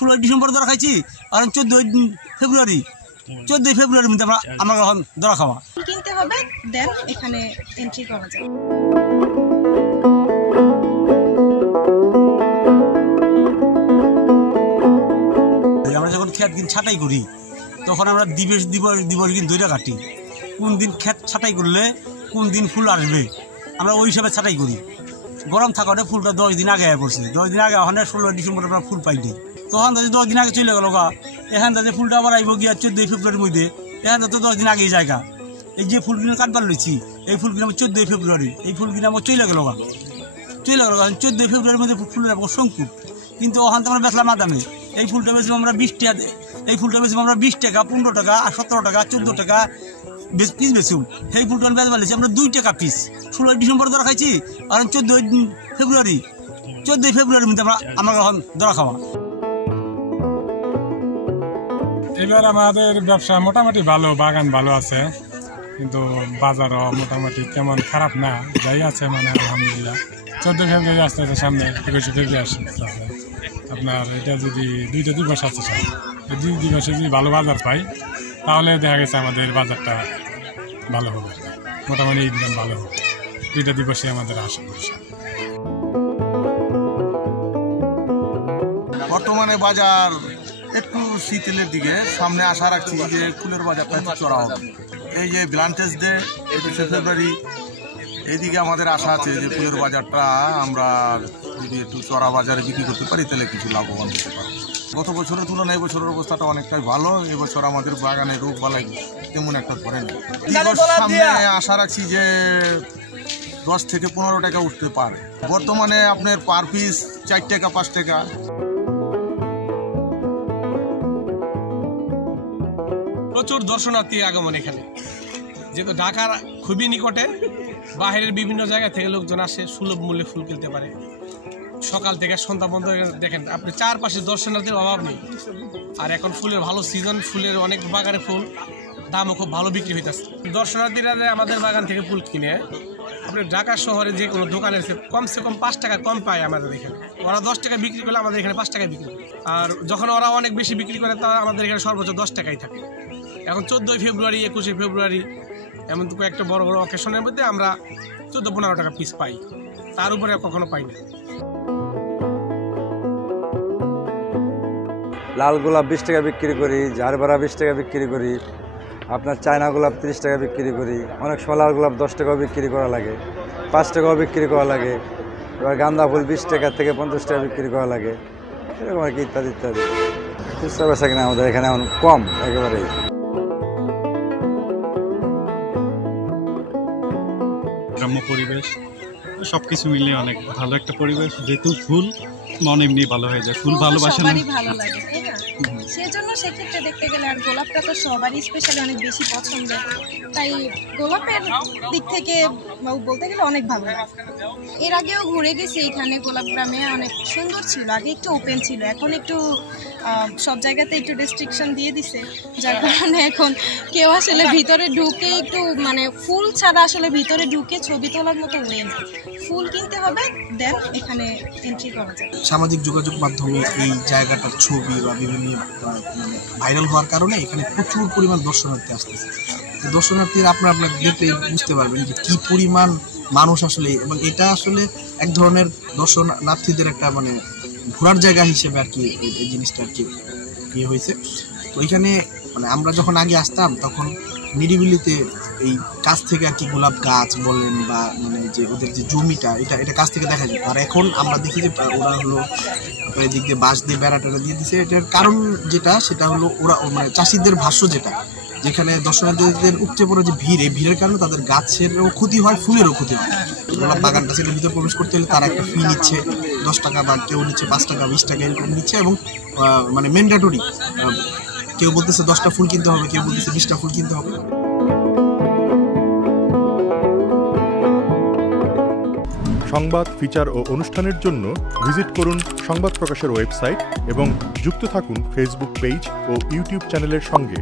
16 December ধরা খাইছি আর 14 ফেব্রুয়ারি মধ্যে আমরা এখন ধরা খাওয়া কিনতে হবে, দেন এখানে এন্ট্রি করা যায়। আমরা যখন ক্ষেত দিন ছাঁটাই করি তখন আমরা দিবস দিন ধরে কাটি, কোন দিন ক্ষেত ছাঁটাই করলে কোন দিন ফুল আসবে আমরা ওই হিসাবে ছাঁটাই করি। গরম থাকাতে ফুলটা 10 দিন আগে পড়ছে, 10 দিন আগে ওখানে 16 ডিসেম্বর আমরা ফুল পাইনি, তখন যদি 10 দিন আগে চলে গেল গা, এখান থেকে ফুলটা আবার আইব গিয়া 14 ফেব্রুয়ারির মধ্যে, এখান তো 10 দিন আগেই জায়গা। এই যে ফুলগুলো কাটবার লইছি এই ফুলগুলো আমার 14 ফেব্রুয়ারি, এই ফুলগুলো আমার চলে গেল গা 14 ফেব্রুয়ারির মধ্যে ফুলের সংকুট, কিন্তু ওখান থেকে আমরা বেচলাম দামে। এই ফুলটা বেশি আমরা 20 টাকা, এই ফুলটা বেশি আমরা 20 টাকা, 15 টাকা, 17 টাকা, 14 টাকা পিস বেচুম। সেই ফুলটা বেচবার লেছি আমরা 2 টাকা পিস। 16 ডিসেম্বর ধরা খাইছি আর 14 ফেব্রুয়ারির মধ্যে আমরা এখন ধরা খাওয়া। এবার আমাদের ব্যবসা মোটামুটি ভালো, বাগান ভালো আছে, কিন্তু বাজারও মোটামুটি তেমন খারাপ না, যাই আছে মানে আলহামদুলিল্লাহ। 14 ফেব্রুয়ারি আসতে আছে সামনে, 21 ফেব্রুয়ারি আসতে আছে আপনার। এটা যদি 2টা দিবস আছে স্যার, এই 2 দিবসে যদি ভালো বাজার পাই তাহলে দেখা গেছে আমাদের বাজারটা ভালো হবে, মোটামুটি একদম ভালো হবে। 2টা দিবসে আমাদের আশা করি। বর্তমানে বাজার একটু শীতলের দিকে, সামনে আশা রাখছি যে ফুলের বাজারটা একটু চড়া হবে। এই যে ভ্যালেন্টাইন্স ডে 21 ফেব্রুয়ারি, এইদিকে আমাদের আশা আছে যে ফুলের বাজারটা আমরা যদি একটু চড়া বাজারে বিক্রি করতে পারি তাহলে কিছু লাভবান হতে পারি। গত বছরের তুলনায় এবছরের অবস্থাটা অনেকটাই ভালো। এবছর আমাদের বাগানে রোগ বালাই তেমন একটা ধরে নেই। সামনে আশা রাখছি যে 10 থেকে 15 টাকা উঠতে পারে। বর্তমানে আপনার পার পিস 4 টাকা 5 টাকা। প্রচুর দর্শনার্থী আগমন এখানে, যেহেতু ঢাকার খুবই নিকটে, বাহিরের বিভিন্ন জায়গা থেকে লোকজন আসে, সুলভ মূল্যে ফুল কিনতে পারে। সকাল থেকে সন্ধ্যা বন্ধ দেখেন আপনি, চারপাশে দর্শনার্থীর অভাব নেই। আর এখন ফুলের ভালো সিজন, ফুলের অনেক বাগানে ফুল দামও খুব ভালো বিক্রি হইতেছে। দর্শনার্থীরা আমাদের বাগান থেকে ফুল কিনে আপনি ঢাকা শহরে যে কোনো দোকানের কমসে কম 5 টাকা কম পায় আমাদের এখানে। ওরা 10 টাকা বিক্রি করলে আমাদের এখানে 5 টাকায় বিক্রি করে, আর যখন ওরা অনেক বেশি বিক্রি করে তা আমাদের এখানে সর্বোচ্চ 10 টাকাই থাকে। এখন 14 ফেব্রুয়ারি 21 ফেব্রুয়ারি এমন একটা বড় বড় অকেশনের মধ্যে আমরা 14-15 টাকা পিস পাই, তার উপরে কখনো পাই না। লাল গোলাপ 20 টাকা বিক্রি করি, ঝাড়বাড়া 20 টাকা বিক্রি করি, আপনার চায়না গোলাপ 30 টাকা বিক্রি করি, অনেক সোলার গোলাপ 10 টাকাও বিক্রি করা লাগে, 5 টাকাও বিক্রি করা লাগে। এবার গাঁদা ফুল 20 টাকা থেকে 50 টাকা বিক্রি করা লাগে, এরকম আর কি ইত্যাদি ইত্যাদি। খুচরা বেচা কিনা আমাদের এখানে এখন কম একেবারেই। গ্রাম্য পরিবেশ সব কিছু মিলিয়ে অনেক ভালো একটা পরিবেশ, যেহেতু ফুল মন এমনি ভালো হয়ে যায়, ফুল ভালোবাসে না ভালো লাগে, তাই না? সেজন্য সেক্ষেত্রে দেখতে গেলে আর গোলাপটা তো সবারই স্পেশালি অনেক বেশি পছন্দ, তাই গোলাপের দিক থেকে বলতে গেলে অনেক ভালো লাগে। এর আগেও ঘুরে গেছি এখানে, গোলাপ গ্রামে অনেক সুন্দর ছিল, আগে একটু ওপেন ছিল, এখন একটু সব জায়গাতে একটু রেস্ট্রিকশন দিয়ে দিছে, যার কারণে এখন কেউ আসলে ভিতরে ঢুকে একটু মানে ফুল ছাড়া আসলে ভিতরে ঢুকে ছবি তোলার মতো ওয়ে না, ফুল কিনতে হবে, দেন এখানে এন্ট্রি করা যায়। সামাজিক যোগাযোগ মাধ্যমে এই জায়গাটার ছবি বা বিভিন্ন ভাইরাল হওয়ার কারণে এখানে প্রচুর পরিমাণ দর্শনার্থী আসতেছে। দর্শনার্থীরা আপনারা দেখলে বুঝতে পারবেন যে কি পরিমাণ মানুষ আসলে, এবং এটা আসলে এক ধরনের দর্শনার্থীদের একটা মানে ঘোরার জায়গা হিসেবে আর কি এই জিনিসটা আর কি ইয়ে হয়েছে। তো এখানে মানে আমরা যখন আগে আসতাম তখন নিরিবিলিতে এই কাছ থেকে আর কি গোলাপ গাছ বলেন বা মানে যে ওদের যে জমিটা এটা কাছ থেকে দেখা যেত, আর এখন আমরা দেখি যে ওরা হলো এদিক দিয়ে বাঁশ দিয়ে বেড়া টেড়া দিয়ে দিচ্ছে। এটার কারণ যেটা সেটা হলো ওরা মানে চাষিদের ভাষ্য যেটা, যেখানে দর্শনার্থীদের উপচে পড়ে যে ভিড়, এই ভিড়ের কারণে তাদের গাছেরও ক্ষতি হয়, ফুলেরও ক্ষতি হয়। গোলাপ বাগানটা সেটার ভিতরে প্রবেশ করতে হলে তারা একটা ফি নিচ্ছে, 10 টাকা বা কেউ নিচ্ছে 5 টাকা 20 টাকা এরকম নিচ্ছে, এবং মানে ম্যান্ডেটরি, কেউ বলতেছে 10টা ফুল কিনতে হবে, কেউ বলতেছে 20টা ফুল কিনতে হবে। সংবাদ, ফিচার ও অনুষ্ঠানের জন্য ভিজিট করুন সংবাদ প্রকাশের ওয়েবসাইট এবং যুক্ত থাকুন ফেসবুক পেজ ও ইউটিউব চ্যানেলের সঙ্গে।